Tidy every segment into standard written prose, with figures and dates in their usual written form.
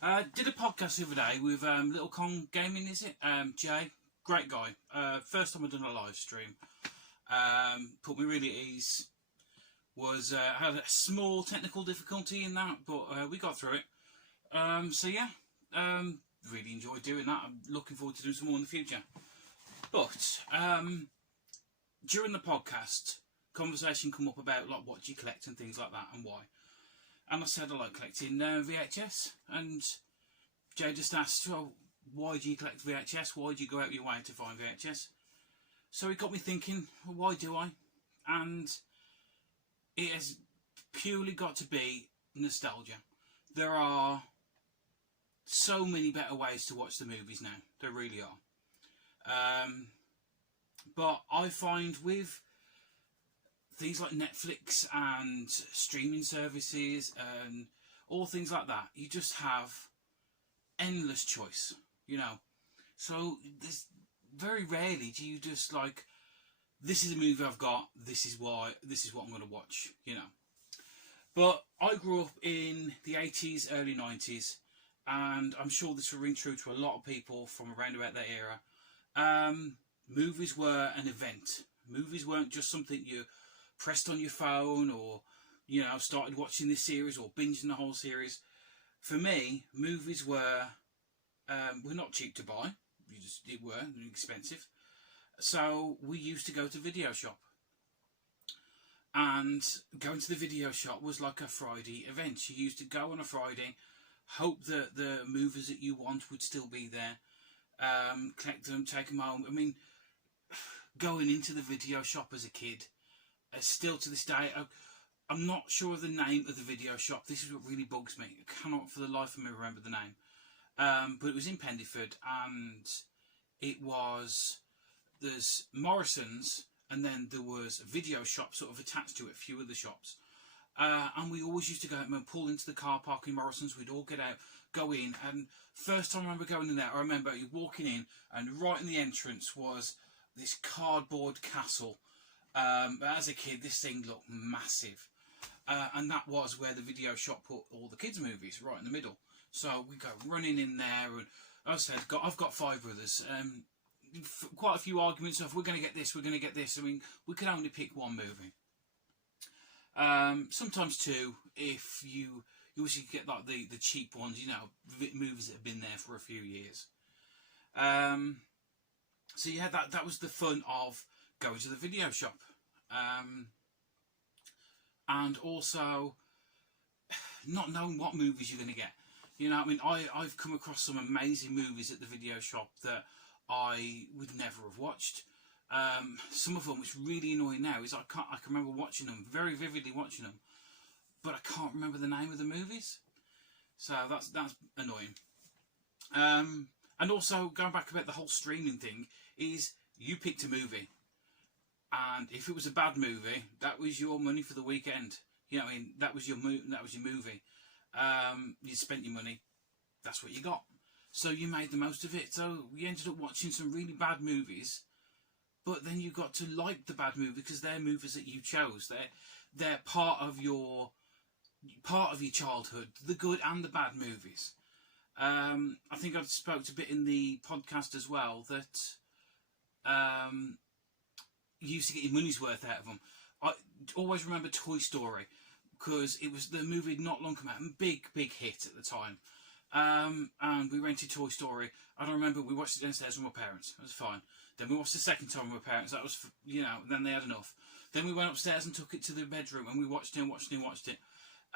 Did a podcast the other day with Little Kong Gaming, is it? Jay, great guy. First time I've done a live stream. Put me really at ease. Had a small technical difficulty in that, but we got through it. So yeah, really enjoyed doing that. I'm looking forward to doing some more in the future. But during the podcast, conversation come up about like what do you collect and things like that and why. And I said I like collecting VHS, and Joe just asked, well, why do you collect VHS? Why do you go out your way to find VHS? So it got me thinking, well, why do I? And it has purely got to be nostalgia. There are so many better ways to watch the movies now. There really are. But I find with things like Netflix and streaming services and all things like that, you just have endless choice, you know. So there's very rarely do you just like, this is a movie I've got, this is what I'm going to watch, you know. But I grew up in the 80s, early 90s, and I'm sure this will ring true to a lot of people from around about that era. Movies were an event. Movies weren't just something you pressed on your phone or, you know, started watching this series or binging the whole series. For me, movies were not cheap to buy. They were expensive. So we used to go to video shop. And going to the video shop was like a Friday event. You used to go on a Friday, hope that the movies that you want would still be there, collect them, take them home. I mean, going into the video shop as a kid, still to this day, I'm not sure of the name of the video shop. This is what really bugs me. I cannot for the life of me remember the name. But it was in Pendiford, and there's Morrison's, and then there was a video shop sort of attached to it, a few other shops. And we always used to go out and pull into the car park in Morrison's. We'd all get out, go in, and first time I remember going in there, I remember you walking in, and right in the entrance was this cardboard castle. As a kid, this thing looked massive. And that was where the video shop put all the kids' movies, right in the middle. So we go running in there, and as I said, I've got 5 brothers. Quite a few arguments of, we're going to get this, we're going to get this. I mean, we could only pick one movie. Sometimes 2, if you usually get like the cheap ones, you know, movies that have been there for a few years. So yeah, that was the fun of going to the video shop. And also not knowing what movies you're going to get. You know, I mean, I've come across some amazing movies at the video shop that I would never have watched. Some of them, which really annoying now, is I can remember watching them, very vividly watching them, but I can't remember the name of the movies. So that's annoying. And also, going back about the whole streaming thing, is you picked a movie, and if it was a bad movie, that was your money for the weekend. You know what I mean? That was your movie. You spent your money. That's what you got. So you made the most of it. So you ended up watching some really bad movies, but then you got to like the bad movie because they're movies that you chose. They're part of your childhood, the good and the bad movies. I think I spoke a bit in the podcast as well that you used to get your money's worth out of them. I always remember Toy Story because it was the movie had not long come out, and big hit at the time. And we rented Toy Story. I don't remember, we watched it downstairs with my parents. It was fine. Then we watched the second time with my parents. That was, you know, then they had enough. Then we went upstairs and took it to the bedroom, and we watched it.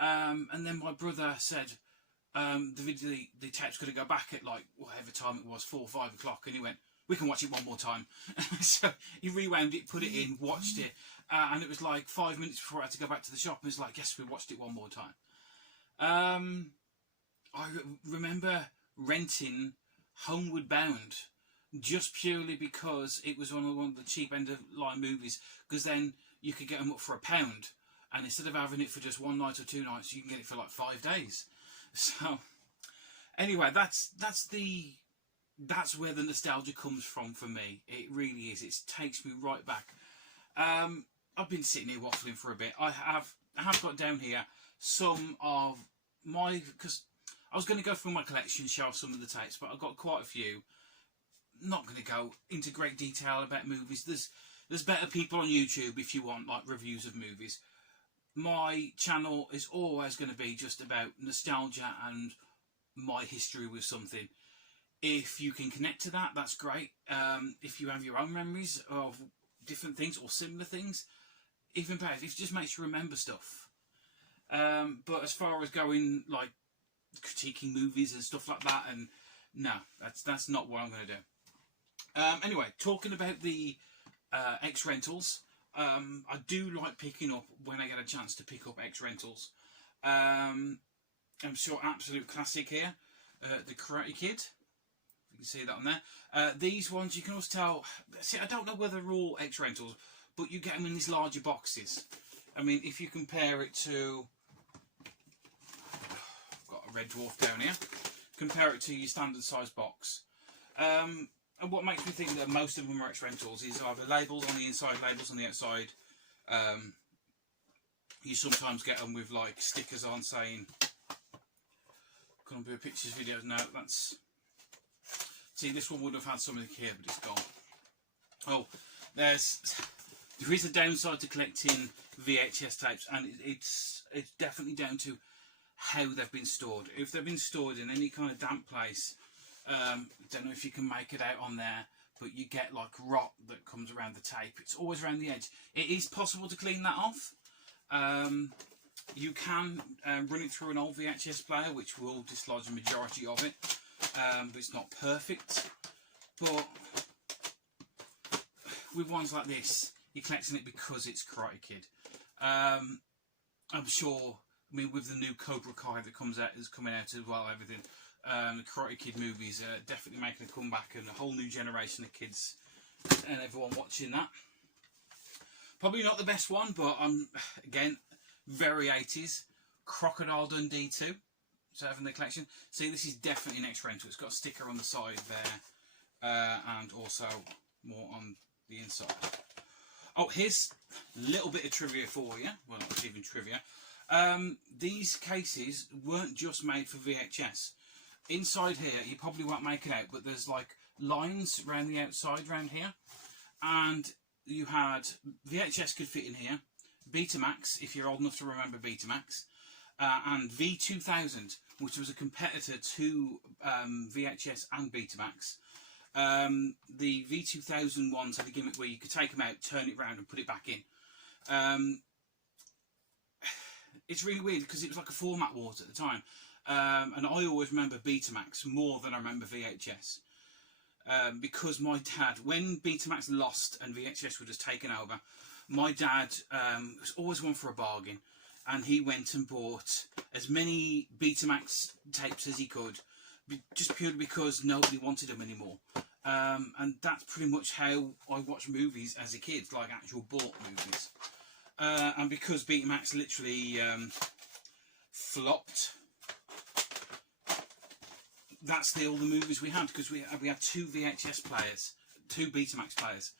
And then my brother said, the tape's going to go back at like whatever time it was, 4 or 5 o'clock, and he went, we can watch it one more time. So he rewound it, put it in, watched it, and it was like 5 minutes before I had to go back to the shop, and it's like, yes, we watched it one more time. I remember renting Homeward Bound just purely because it was one of the cheap end of line movies, because then you could get them up for £1, and instead of having it for just 1 night or 2 nights, you can get it for like 5 days. So anyway, that's where the nostalgia comes from for me. It really is. It takes me right back. I've been sitting here waffling for a bit. I have got down here some of my, because I was going to go through my collection, show off some of the tapes, but I've got quite a few. Not going to go into great detail about movies. There's better people on YouTube if you want like reviews of movies. My channel is always going to be just about nostalgia and my history with something. If you can connect to that, that's great. If you have your own memories of different things or similar things, even better. It just makes you remember stuff. But as far as going like critiquing movies and stuff like that, and no, that's not what I'm going to do. Anyway, talking about the X rentals, I do like picking up when I get a chance to pick up X rentals. I'm sure absolute classic here, the Karate Kid. You can see that on there. These ones you can also tell. See, I don't know whether they're all X rentals, but you get them in these larger boxes. I mean, if you compare it to, I've got a Red Dwarf down here. Compare it to your standard size box. And what makes me think that most of them are X rentals is either labels on the inside, labels on the outside. You sometimes get them with like stickers on saying, "Gonna be pictures, videos." No, that's. See, this one would have had something here, but it's gone. Oh, there is a downside to collecting VHS tapes, and it's definitely down to how they've been stored. If they've been stored in any kind of damp place, don't know if you can make it out on there, but you get like rot that comes around the tape. It's always around the edge. It is possible to clean that off. You can run it through an old VHS player, which will dislodge the majority of it, but it's not perfect. But with ones like this, you're collecting it because it's Karate Kid. I'm sure, I mean, with the new Cobra Kai that is coming out as well, everything, the Karate Kid movies are definitely making a comeback, and a whole new generation of kids and everyone watching that. Probably not the best one, but again, very 80s. Crocodile Dundee 2. So having the collection. See, this is definitely an X rental. It's got a sticker on the side there, and also more on the inside. Oh, here's a little bit of trivia for you. Well, not even trivia. These cases weren't just made for VHS. Inside here, you probably won't make it out, but there's like lines around the outside, around here. And you had, VHS could fit in here, Betamax, if you're old enough to remember Betamax, and V2000, which was a competitor to VHS and Betamax. The V2000 ones had a gimmick where you could take them out, turn it round and put it back in. It's really weird because it was like a format wars at the time. And I always remember Betamax more than I remember VHS. Because my dad, when Betamax lost and VHS was just taken over, my dad was always one for a bargain, and he went and bought as many Betamax tapes as he could, just purely because nobody wanted them anymore. And that's pretty much how I watched movies as a kid, like actual bought movies. And because Betamax literally flopped, that's all the movies we had, because we had two VHS players, two Betamax players.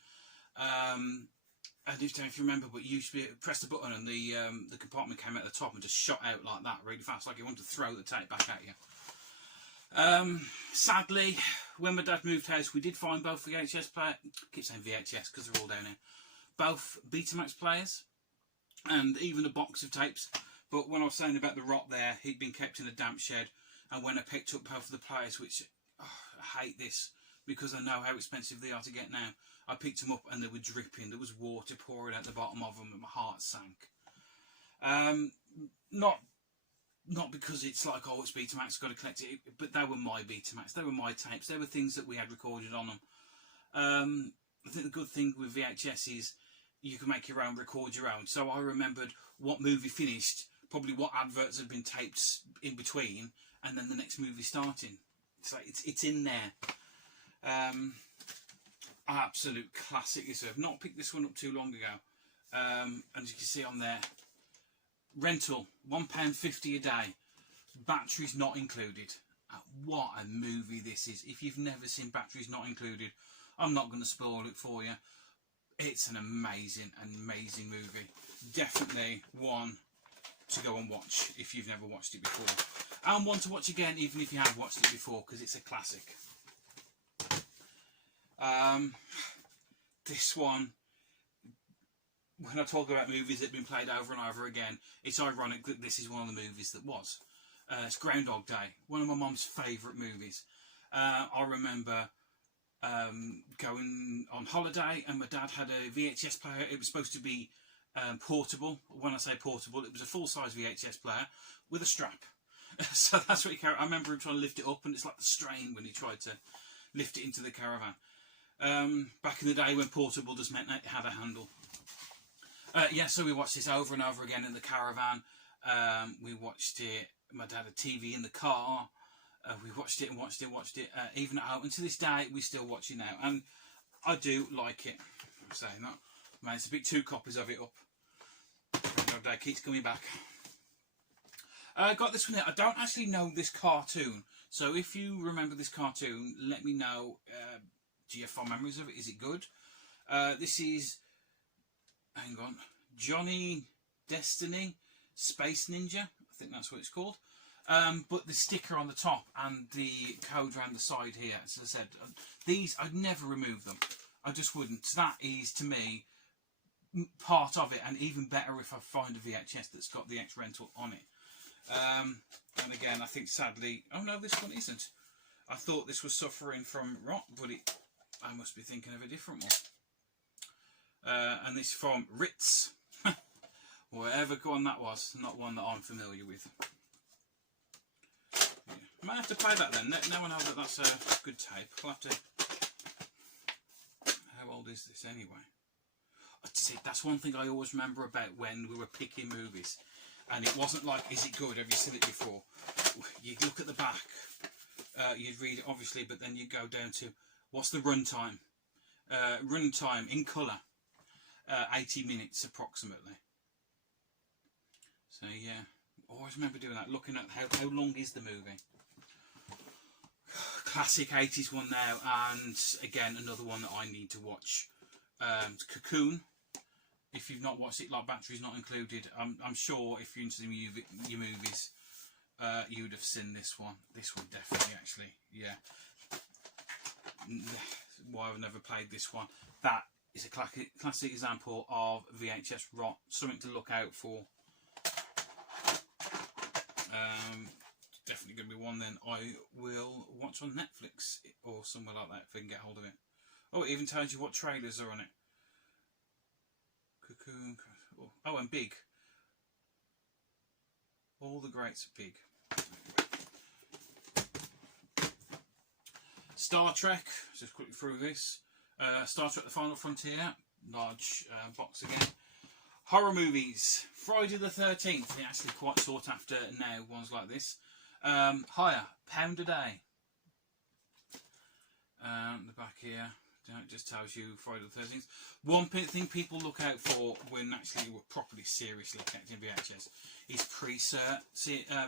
I don't know if you remember, but you used to press the button and the compartment came out the top and just shot out like that really fast, like you wanted to throw the tape back at you. Sadly, when my dad moved house, we did find both VHS players. I keep saying VHS because they're all down here. Both Betamax players, and even a box of tapes. But when I was saying about the rot there, he'd been kept in a damp shed. And when I picked up both of the players, which I hate this because I know how expensive they are to get now, I picked them up and they were dripping. There was water pouring out the bottom of them, and my heart sank. Not because it's like, oh, it's Betamax, got to collect it, but they were my Betamax. They were my tapes. They were things that we had recorded on them. I think the good thing with VHS is you can make your own, record your own. So I remembered what movie finished, probably what adverts had been taped in between, and then the next movie starting. It's like it's in there. Absolute classic. So I've not picked this one up too long ago. And as you can see on there, rental £1.50 a day, batteries not included. What a movie this is. If you've never seen Batteries Not Included, I'm not going to spoil it for you. It's an amazing movie. Definitely one to go and watch if you've never watched it before. and one to watch again, even if you have watched it before, because it's a classic. This one, when I talk about movies that have been played over and over again, it's ironic that this is one of the movies that was. It's Groundhog Day, one of my mum's favourite movies. I remember going on holiday, and my dad had a VHS player. It was supposed to be portable. When I say portable, it was a full-size VHS player with a strap. So that's what he carried. I remember him trying to lift it up, and it's like the strain when he tried to lift it into the caravan. Back in the day when portable just meant it had a handle. Yeah, so we watched this over and over again in the caravan. We watched it. My dad had a TV in the car. We watched it and watched it, even at home. And to this day, we still watch it now. And I do like it. I'm saying that. Man, it's a bit 2 copies of it up. Dad keeps coming back. I got this one here. I don't actually know this cartoon. So if you remember this cartoon, let me know. Do you have fond memories of it? Is it good? This is... Hang on. Johnny Destiny Space Ninja. I think that's what it's called. But the sticker on the top and the code around the side here, as I said, these, I'd never remove them. I just wouldn't. So that is, to me, part of it, and even better if I find a VHS that's got the X rental on it. And again, I think sadly, oh no, this one isn't. I thought this was suffering from rot, but I must be thinking of a different one. And this from Ritz. Whatever one that was, not one that I'm familiar with. Yeah. I might have to play that then. Now I know that that's a good tape. I'll have to... How old is this anyway? See, that's one thing I always remember about when we were picking movies. And it wasn't like, is it good? Have you seen it before? You'd look at the back. You'd read it, obviously, but then you'd go down to, what's the run time? Run time in colour. 80 minutes approximately. So yeah, always remember doing that, looking at how long is the movie. Classic 80s one now, and again another one that I need to watch. Cocoon. If you've not watched it, like batteries not included, I'm sure if you're into your movies, you would have seen this one. This one definitely, actually, yeah. Why I've never played this one. That is a classic example of VHS rot. Something to look out for. Definitely going to be one then I will watch on Netflix or somewhere like that if I can get hold of it. Oh, it even tells you what trailers are on it. Cocoon. Oh, and Big. All the greats are Big. Star Trek. Just quickly through this. Star Trek: The Final Frontier. Large box again. Horror movies. Friday the 13th. They're actually quite sought after now, ones like this. Higher. £1 a day. The back here. It just tells you Friday the 13th. One thing people look out for when actually we're properly seriously collecting VHS is pre-cert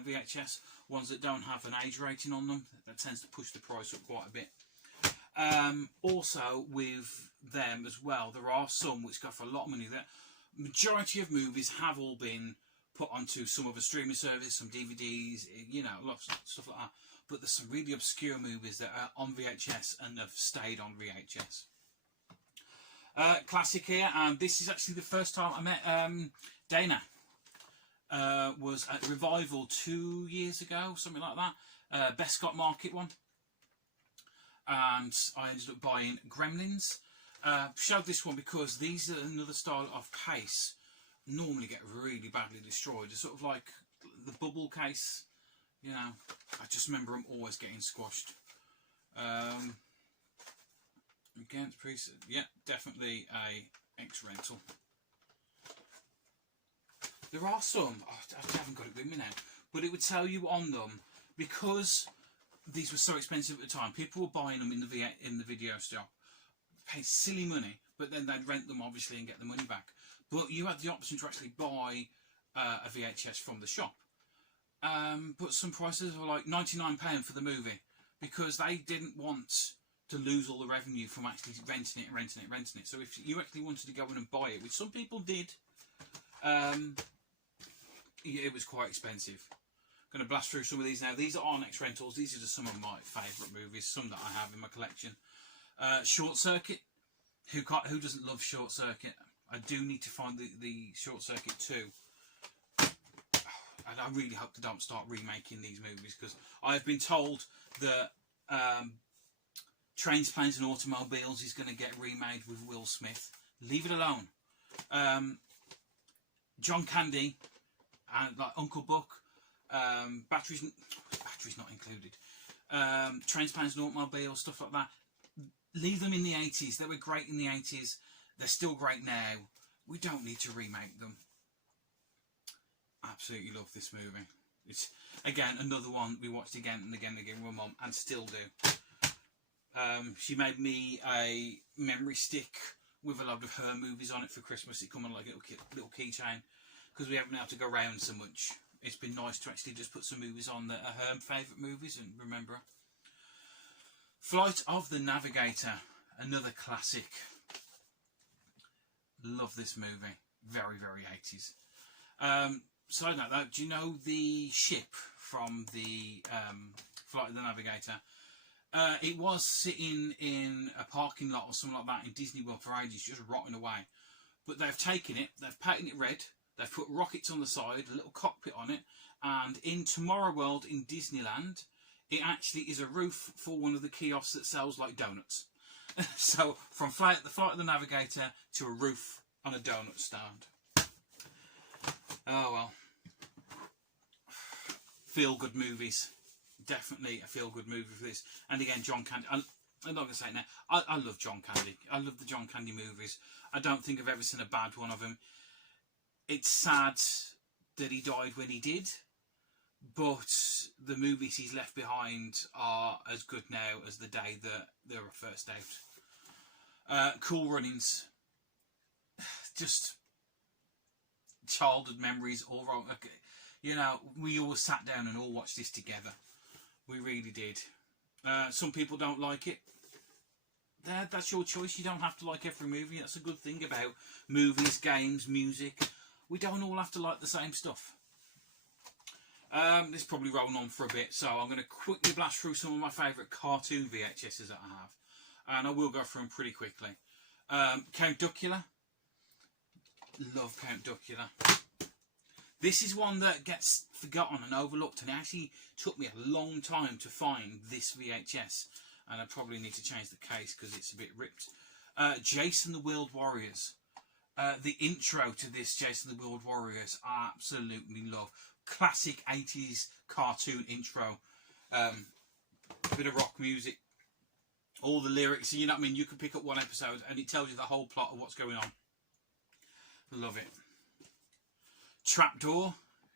VHS. Ones that don't have an age rating on them. That tends to push the price up quite a bit. Also with them as well, there are some which go for a lot of money. That majority of movies have all been put onto some of a streaming service, some DVDs, you know, lots of stuff like that. But there's some really obscure movies that are on VHS and have stayed on VHS. Classic here, and this is actually the first time I met Dana. Was at Revival 2 years ago, something like that. Bescott Market one. And I ended up buying Gremlins. Showed this one because these are another style of case. Normally get really badly destroyed. It's sort of like the bubble case. You know, I just remember them always getting squashed. Against preset, yeah, definitely a X rental. There are some, I haven't got it with me now, but it would tell you on them, because these were so expensive at the time, people were buying them in the video store, paid silly money, but then they'd rent them obviously and get the money back. But you had the option to actually buy a VHS from the shop. But some prices were like £99 for the movie, because they didn't want to lose all the revenue from actually renting it. So if you actually wanted to go in and buy it, which some people did, it was quite expensive. going to blast through some of these now. These are Next Rentals. These are just some of my favourite movies, some that I have in my collection. Short Circuit. Who doesn't love Short Circuit? I do need to find the Short Circuit 2. And I really hope they don't start remaking these movies, because I've been told that Trains, Planes and Automobiles is going to get remade with Will Smith. Leave it alone. John Candy and like Uncle Buck, batteries not included. Trains, Planes and Automobiles, stuff like that. Leave them in the 80s. They were great in the 80s. They're still great now. We don't need to remake them. Absolutely love this movie. It's, again, another one we watched again and again and again with my mum, and still do. She made me a memory stick with a lot of her movies on it for Christmas. It come on like a little keychain, because we haven't been able to go around so much. It's been nice to actually just put some movies on that are her favourite movies and remember her. Flight of the Navigator, another classic. Love this movie. Very, very 80s. Side note though, do you know the ship from the Flight of the Navigator? It was sitting in a parking lot or something like that in Disney World for ages, just rotting away. But they've taken it, they've painted it red, they've put rockets on the side, a little cockpit on it, and in Tomorrow World in Disneyland, it actually is a roof for one of the kiosks that sells like donuts. So from the Flight of the Navigator to a roof on a donut stand. Oh well. Feel good movies. Definitely a feel good movie for this. And again, John Candy. I'm not going to say it now. I love John Candy. I love the John Candy movies. I don't think I've ever seen a bad one of him. It's sad that he died when he did, but the movies he's left behind are as good now as the day that they were first out. Cool Runnings. Just childhood memories all wrong. You know, we all sat down and all watched this together. We really did. Some people don't like it. That's your choice. You don't have to like every movie. That's a good thing about movies, games, music. We don't all have to like the same stuff. This is probably rolling on for a bit, so I'm going to quickly blast through some of my favourite cartoon VHSs that I have. And I will go through them pretty quickly. Count Duckula. Love Count Duckula. This is one that gets forgotten and overlooked, and it actually took me a long time to find this VHS. And I probably need to change the case because it's a bit ripped. Jason the World Warriors. The intro to this Jason the World Warriors, I absolutely love. Classic 80s cartoon intro. A bit of rock music. All the lyrics, you know what I mean? You can pick up one episode and it tells you the whole plot of what's going on. Love it. Trapdoor.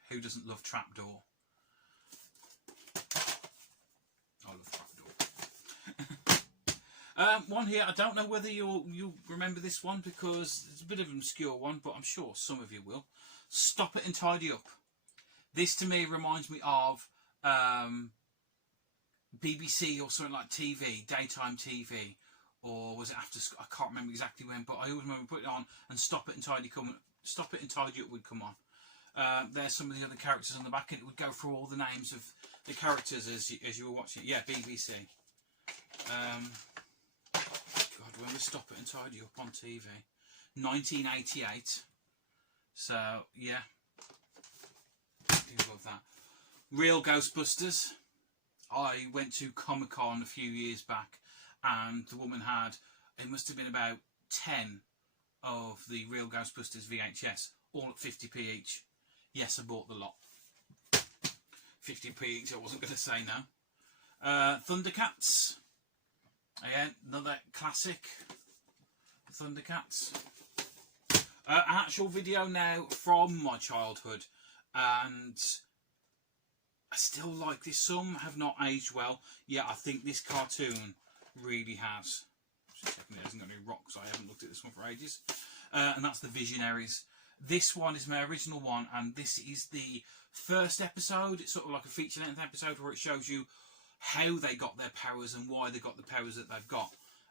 Who doesn't love Trapdoor? I love Trapdoor. One here, I don't know whether you'll remember this one because it's a bit of an obscure one, but I'm sure some of you will. Stop It and Tidy Up. This to me reminds me of BBC or something like TV, daytime TV, or was it after? I can't remember exactly when, but I always remember putting it on and Stop It and Tidy Up would come on. There's some of the other characters on the back, and it would go through all the names of the characters as you were watching it. Yeah, BBC. God, when was Stop It and Tidy Up on TV? 1988. So yeah, I do love that. Real Ghostbusters. I went to Comic-Con a few years back, and the woman had, it must have been about 10 of the Real Ghostbusters VHS, all at 50p each. Yes, I bought the lot. 50p each, I wasn't going to say no. Thundercats. Again, another classic. Thundercats. An actual video now from my childhood, and I still like this. Some have not aged well. Yeah, I think this cartoon really has. Just checking it hasn't got any rocks. I haven't looked at this one for ages. And that's The Visionaries. This one is my original one, and this is the first episode. It's sort of like a feature-length episode where it shows you how they got their powers and why they got the powers that they've got.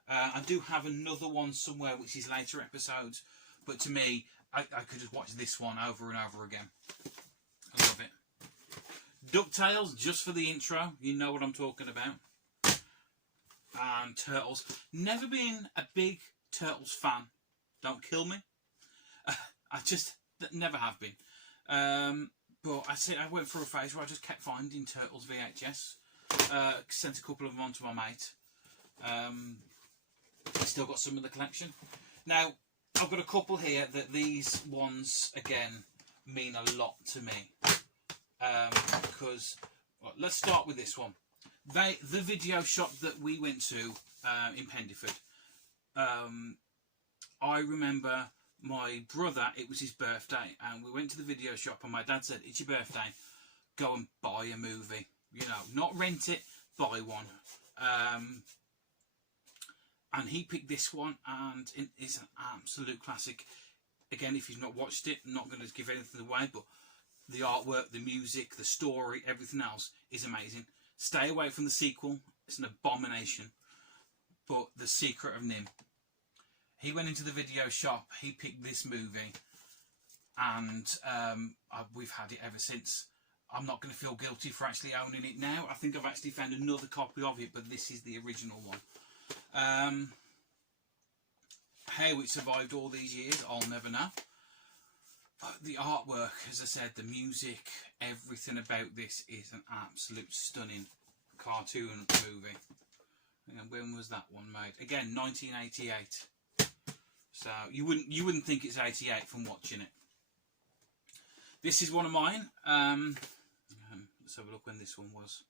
I do have another one somewhere which is later episodes, but to me, I could just watch this one over and over again. I love it. DuckTales, just for the intro. You know what I'm talking about. And Turtles. Never been a big Turtles fan. Don't kill me. I just never have been. But I went through a phase where I just kept finding Turtles VHS. Sent a couple of them on to my mate. Still got some of the collection. Now, I've got a couple here that these ones, again, mean a lot to me. Because, well, let's start with this one. The video shop that we went to in Pendiford, I remember my brother, it was his birthday, and we went to the video shop, and my dad said, "It's your birthday, go and buy a movie. You know, not rent it, buy one." And he picked this one, and it's an absolute classic. Again, if you've not watched it, I'm not going to give anything away, but the artwork, the music, the story, everything else is amazing. Stay away from the sequel. It's an abomination. But The Secret of Nim. He went into the video shop. He picked this movie. And we've had it ever since. I'm not going to feel guilty for actually owning it now. I think I've actually found another copy of it. But this is the original one. How it survived all these years, I'll never know. But the artwork, as I said, the music, everything about this is an absolute stunning cartoon movie. And when was that one made? Again, 1988. So you wouldn't think it's 88 from watching it. This is one of mine. Let's have a look when this one was.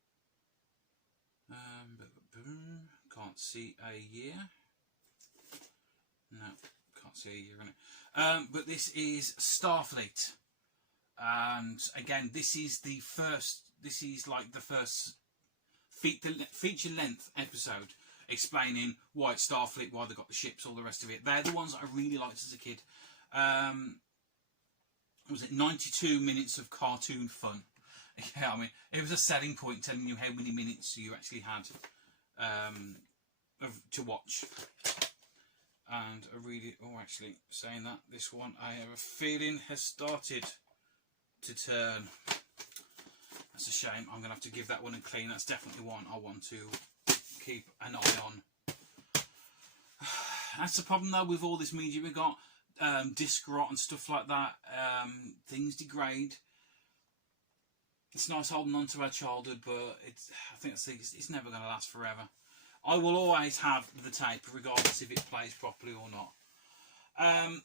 Can't see a year. No, can't see a year in it. But this is Starfleet, and again, this is the first. This is like the first feature-length episode explaining why it's Starfleet, why they got the ships, all the rest of it. They're the ones that I really liked as a kid. Was it 92 minutes of cartoon fun? Yeah, I mean, it was a selling point telling you how many minutes you actually had to watch. And I really, actually, saying that, this one I have a feeling has started to turn. That's a shame. I'm going to have to give that one a clean. That's definitely one I want to keep an eye on. That's the problem though with all this media we got. Disc rot and stuff like that. Things degrade. It's nice holding on to our childhood, but I think it's never going to last forever. I will always have the tape, regardless if it plays properly or not.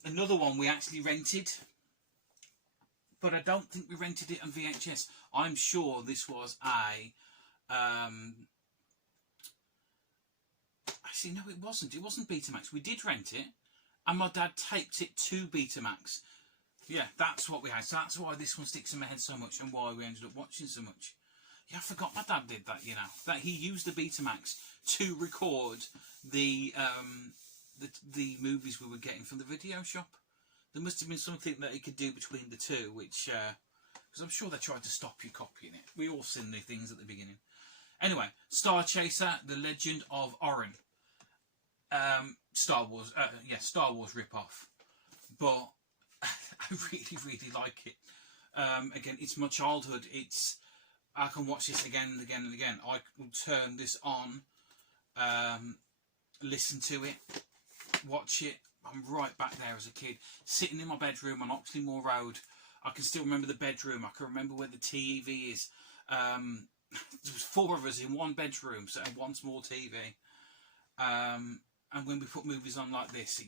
Another one we actually rented, but I don't think we rented it on VHS. I'm sure this was a... actually, no, it wasn't. It wasn't Betamax. We did rent it, and my dad taped it to Betamax. Yeah, that's what we had. So that's why this one sticks in my head so much, and why we ended up watching so much. Yeah, I forgot my dad did that, you know. That he used the Betamax to record the movies we were getting from the video shop. There must have been something that he could do between the two, which... because I'm sure they tried to stop you copying it. We all seen the things at the beginning. Anyway, Star Chaser, The Legend of Orin. Star Wars rip-off. But I really, really like it. Again, it's my childhood. I can watch this again and again and again. I will turn this on, listen to it, watch it. I'm right back there as a kid, sitting in my bedroom on Oxley Moor Road. I can still remember the bedroom. I can remember where the TV is. There was 4 of us in one bedroom, so one small TV. And when we put movies on like this,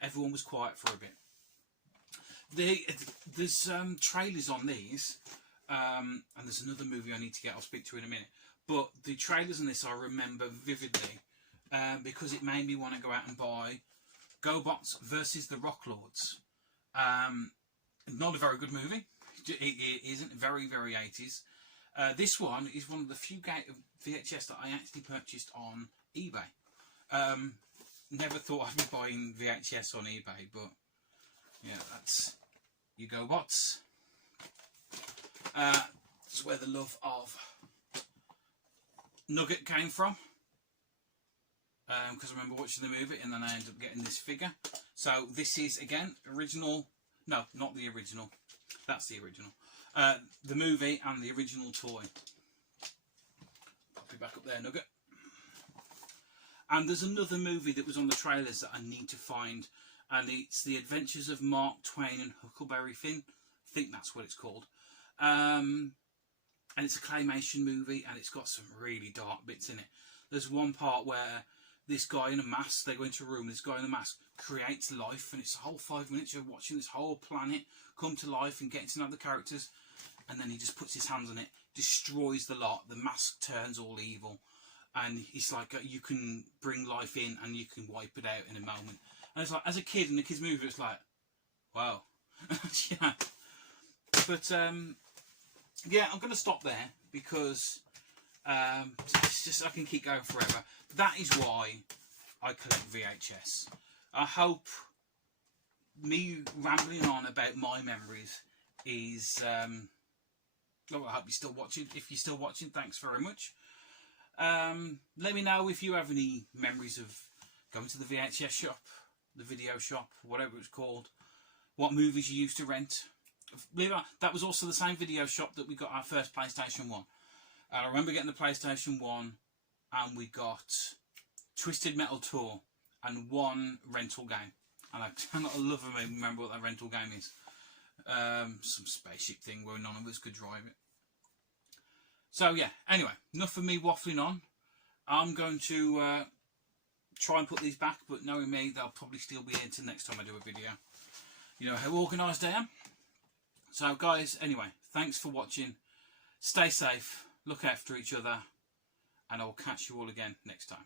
everyone was quiet for a bit. There's trailers on these. And there's another movie I need to get, I'll speak to in a minute. But the trailers on this I remember vividly because it made me want to go out and buy GoBots versus the Rock Lords. Not a very good movie. It isn't. Very, very 80s. This one is one of the few VHS that I actually purchased on eBay. Never thought I'd be buying VHS on eBay, but yeah, that's your GoBots. That's where the love of Nugget came from, because I remember watching the movie and then I ended up getting this figure. So this is again original. No, not the original. That's the original. The movie and the original toy. Pop it back up there, Nugget. And there's another movie that was on the trailers that I need to find, and it's The Adventures of Mark Twain and Huckleberry Finn. I think that's what it's called. And it's a claymation movie, and it's got some really dark bits in it. There's one part where this guy in a mask, they go into a room, this guy in a mask creates life, and it's a whole 5 minutes of watching this whole planet come to life and getting to know the characters, and then he just puts his hands on it, destroys the lot, the mask turns all evil, and it's like you can bring life in and you can wipe it out in a moment. And it's like, as a kid in a kid's movie, it's like, wow. Yeah. But yeah, I'm going to stop there because it's just, I can keep going forever. That is why I collect VHS. I hope me rambling on about my memories is... well, I hope you're still watching. If you're still watching, thanks very much. Let me know if you have any memories of going to the VHS shop, the video shop, whatever it's called. What movies you used to rent. Believe it or not, that was also the same video shop that we got our first PlayStation 1. I remember getting the PlayStation 1 and we got Twisted Metal Tour and one rental game. And I cannot love of me remember what that rental game is. Some spaceship thing where none of us could drive it. So yeah, anyway, enough of me waffling on. I'm going to try and put these back, but knowing me, they'll probably still be here until next time I do a video. You know how organised I am. So guys, anyway, thanks for watching. Stay safe, look after each other, and I'll catch you all again next time.